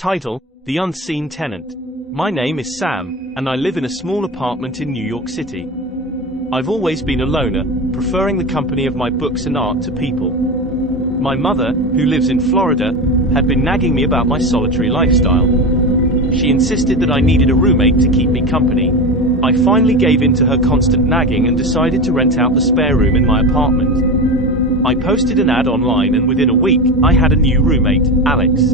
Title: The Unseen Tenant. My name is Sam, and I live in a small apartment in New York City. I've always been a loner, preferring the company of my books and art to people. My mother, who lives in Florida, had been nagging me about my solitary lifestyle. She insisted that I needed a roommate to keep me company. I finally gave in to her constant nagging and decided to rent out the spare room in my apartment. I posted an ad online, and within a week, I had a new roommate, Alex.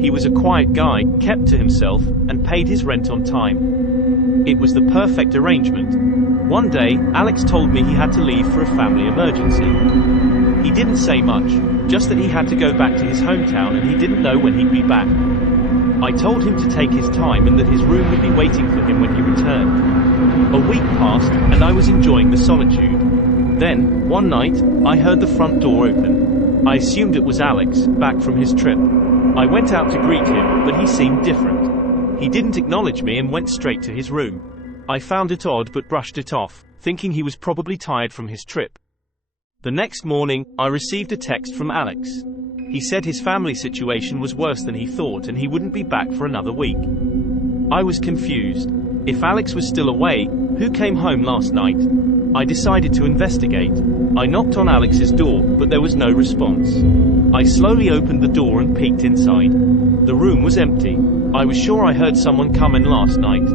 He was a quiet guy, kept to himself, and paid his rent on time. It was the perfect arrangement. One day, Alex told me he had to leave for a family emergency. He didn't say much, just that he had to go back to his hometown and he didn't know when he'd be back. I told him to take his time and that his room would be waiting for him when he returned. A week passed, and I was enjoying the solitude. Then, one night, I heard the front door open. I assumed it was Alex, back from his trip. I went out to greet him, but he seemed different. He didn't acknowledge me and went straight to his room. I found it odd but brushed it off, thinking he was probably tired from his trip. The next morning, I received a text from Alex. He said his family situation was worse than he thought and he wouldn't be back for another week. I was confused. If Alex was still away, who came home last night? I decided to investigate. I knocked on Alex's door, but there was no response. I slowly opened the door and peeked inside. The room was empty. I was sure I heard someone come in last night.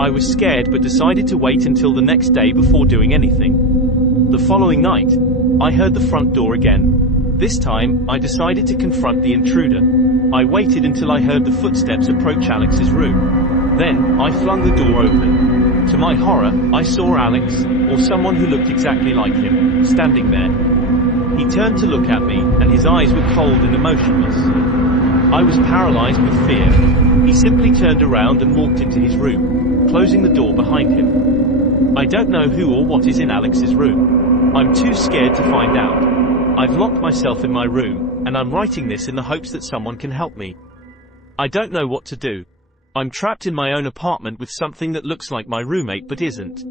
I was scared but decided to wait until the next day before doing anything. The following night, I heard the front door again. This time, I decided to confront the intruder. I waited until I heard the footsteps approach Alex's room. Then, I flung the door open. To my horror, I saw Alex, or someone who looked exactly like him, standing there. He turned to look at me, and his eyes were cold and emotionless. I was paralyzed with fear. He simply turned around and walked into his room, closing the door behind him. I don't know who or what is in Alex's room. I'm too scared to find out. I've locked myself in my room, and I'm writing this in the hopes that someone can help me. I don't know what to do. I'm trapped in my own apartment with something that looks like my roommate but isn't.